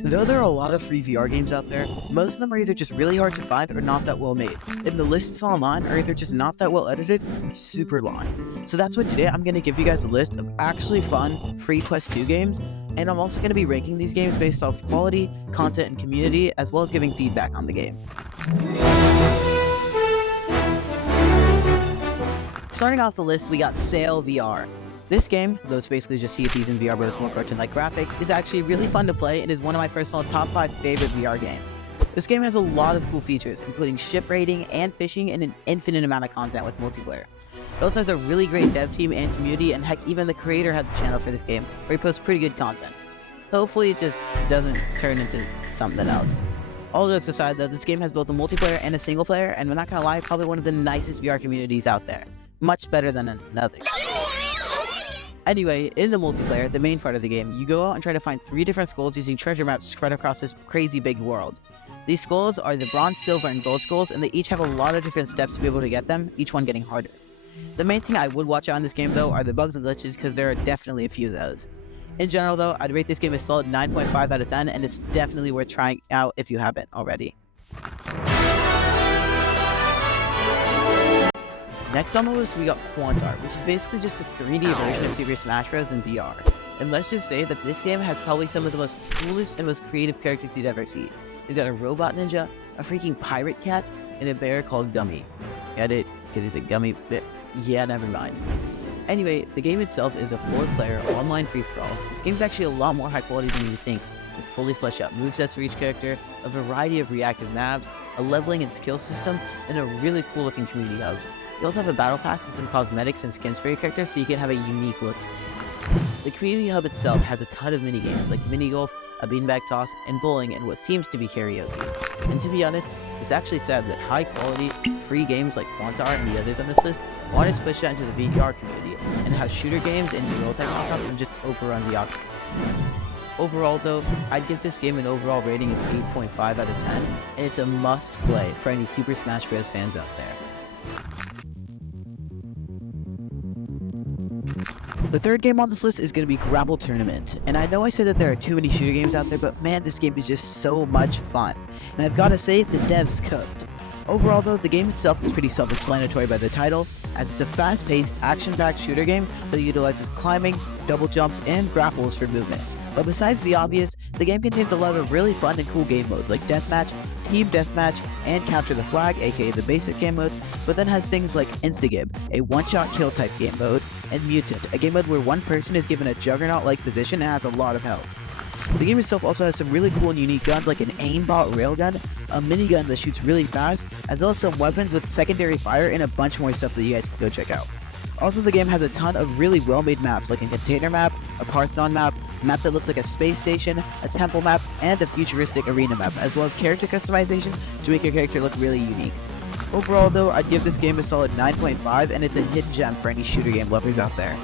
Though there are a lot of free VR games out there, most of them are either just really hard to find or not that well made, and the lists online are either just not that well edited or super long. So that's why today I'm going to give you guys a list of actually fun, free Quest 2 games, and I'm also going to be ranking these games based off quality, content, and community, as well as giving feedback on the game. Starting off the list, we got Sail VR. This game, though it's basically just CFTs in VR but with more cartoon-like graphics, is actually really fun to play and is one of my personal top 5 favorite VR games. This game has a lot of cool features, including ship raiding and fishing and an infinite amount of content with multiplayer. It also has a really great dev team and community, and heck, even the creator had the channel for this game, where he posts pretty good content. Hopefully it just doesn't turn into something else. All jokes aside though, this game has both a multiplayer and a single player, and I'm not gonna lie, probably one of the nicest VR communities out there. Much better than another. Anyway, in the multiplayer, the main part of the game, you go out and try to find 3 different skulls using treasure maps spread across this crazy big world. These skulls are the bronze, silver, and gold skulls, and they each have a lot of different steps to be able to get them, each one getting harder. The main thing I would watch out in this game though are the bugs and glitches, because there are definitely a few of those. In general though, I'd rate this game a solid 9.5 out of 10, and it's definitely worth trying out if you haven't already. Next on the list, we got QUANTAAR, which is basically just a 3D version of Super Smash Bros. In VR. And let's just say that this game has probably some of the most coolest and most creative characters you'd ever see. You've got a robot ninja, a freaking pirate cat, and a bear called Gummy. Get it? Because he's a gummy bear. Yeah, never mind. Anyway, the game itself is a 4-player online free-for-all. This game's actually a lot more high quality than you would think, with fully fleshed out movesets for each character, a variety of reactive maps, a leveling and skill system, and a really cool looking community hub. You also have a battle pass and some cosmetics and skins for your character so you can have a unique look. The community hub itself has a ton of minigames like mini golf, a beanbag toss, and bowling, and what seems to be karaoke. And to be honest, it's actually sad that high quality, free games like QUANTAAR and the others on this list aren't as pushed out into the VR community, and how shooter games and real-time knockouts have just overrun the options. Overall though, I'd give this game an overall rating of 8.5 out of 10, and it's a must play for any Super Smash Bros. Fans out there. The third game on this list is going to be Grapple Tournament, and I know I said that there are too many shooter games out there, but man, this game is just so much fun, and I've got to say, the devs cooked. Overall though, the game itself is pretty self-explanatory by the title, as it's a fast-paced, action-packed shooter game that utilizes climbing, double jumps, and grapples for movement. But besides the obvious, the game contains a lot of really fun and cool game modes like Deathmatch, Team Deathmatch, and Capture the Flag, aka the basic game modes, but then has things like Instagib, a one-shot kill type game mode, and Mutant, a game mode where one person is given a juggernaut-like position and has a lot of health. The game itself also has some really cool and unique guns like an aimbot railgun, a minigun that shoots really fast, as well as some weapons with secondary fire and a bunch more stuff that you guys can go check out. Also, the game has a ton of really well-made maps like a container map, a Parthenon map, a map that looks like a space station, a temple map, and a futuristic arena map, as well as character customization to make your character look really unique. Overall though, I'd give this game a solid 9.5, and it's a hidden gem for any shooter game lovers out there.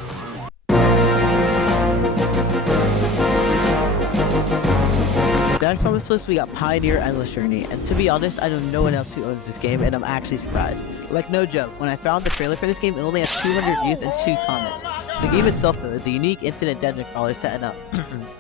Next on this list, we got Pioneer Endless Journey, and to be honest, I know no one else who owns this game, and I'm actually surprised. Like, no joke, when I found the trailer for this game, it only has 200 views and 2 comments. The game itself, though, is a unique infinite dungeon crawler set in a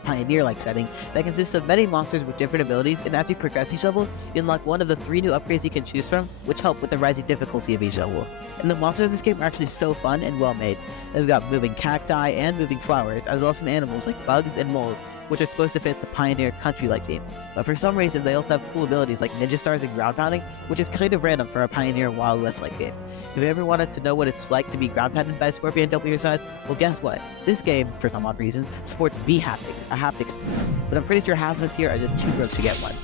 Pioneer-like setting that consists of many monsters with different abilities, and as you progress each level, you unlock one of the 3 new upgrades you can choose from, which help with the rising difficulty of each level. And the monsters in this game are actually so fun and well made. They've got moving cacti and moving flowers, as well as some animals like bugs and moles, which are supposed to fit the Pioneer country-like theme. But for some reason, they also have cool abilities like ninja stars and ground pounding, which is kind of random for a Pioneer Wild West-like game. If you ever wanted to know what it's like to be ground pounded by a scorpion double your size, well guess what? This game, for some odd reason, supports B-haptics, a haptics, but I'm pretty sure half of us here are just too broke to get one.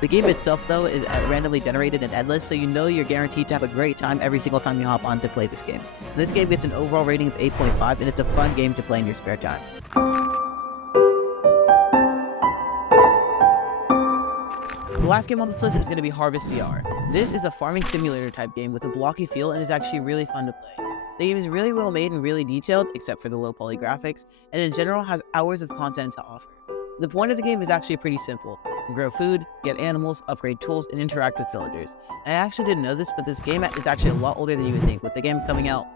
The game itself, though, is randomly generated and endless, so you know you're guaranteed to have a great time every single time you hop on to play this game. This game gets an overall rating of 8.5, and it's a fun game to play in your spare time. The last game on this list is going to be Harvest VR. This is a farming simulator type game with a blocky feel and is actually really fun to play. The game is really well made and really detailed, except for the low poly graphics, and in general has hours of content to offer. The point of the game is actually pretty simple. Grow food, get animals, upgrade tools, and interact with villagers. And I actually didn't know this, but this game is actually a lot older than you would think, with the game coming out,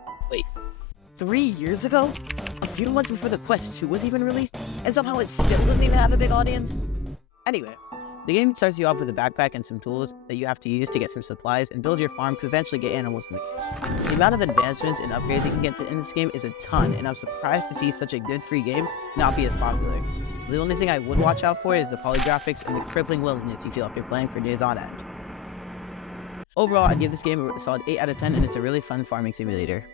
3 years ago? A few months before the Quest 2 was even released, and somehow it still doesn't even have a big audience? Anyway, the game starts you off with a backpack and some tools that you have to use to get some supplies and build your farm to eventually get animals in the game. The amount of advancements and upgrades you can get in this game is a ton, and I'm surprised to see such a good free game not be as popular. The only thing I would watch out for is the polygraphics and the crippling loneliness you feel after playing for days on end. Overall, I'd give this game a solid 8 out of 10, and it's a really fun farming simulator.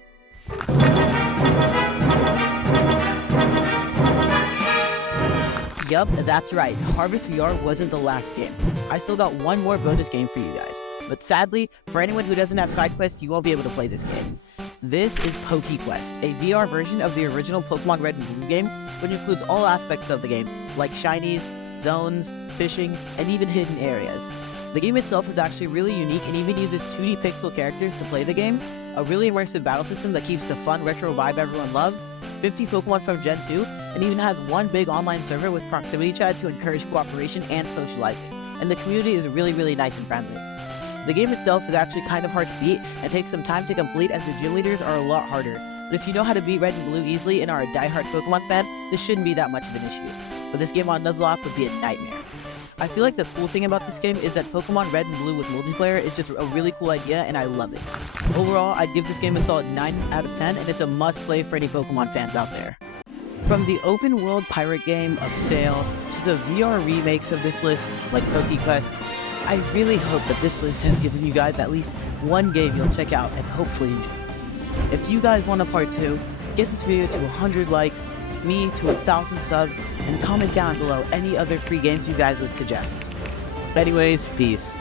Yup, that's right, Harvest VR wasn't the last game. I still got one more bonus game for you guys, but sadly, for anyone who doesn't have side quests, you won't be able to play this game. This is POKEQUEST, a VR version of the original Pokemon Red and Blue game, which includes all aspects of the game, like shinies, zones, fishing, and even hidden areas. The game itself is actually really unique and even uses 2D pixel characters to play the game, a really immersive battle system that keeps the fun retro vibe everyone loves, 50 Pokemon from Gen 2, and even has one big online server with proximity chat to encourage cooperation and socializing, and the community is really nice and friendly. The game itself is actually kind of hard to beat and takes some time to complete as the gym leaders are a lot harder, but if you know how to beat Red and Blue easily and are a diehard Pokemon fan, this shouldn't be that much of an issue, but this game on Nuzlocke would be a nightmare. I feel like the cool thing about this game is that Pokemon Red and Blue with multiplayer is just a really cool idea and I love it. Overall, I'd give this game a solid 9 out of 10 and it's a must play for any Pokemon fans out there. From the open world pirate game of Sail to the VR remakes of this list, like POKEQUEST, I really hope that this list has given you guys at least one game you'll check out and hopefully enjoy. If you guys want a part 2, get this video to 100 likes, me to 1,000 subs, and comment down below any other free games you guys would suggest. Anyways, peace.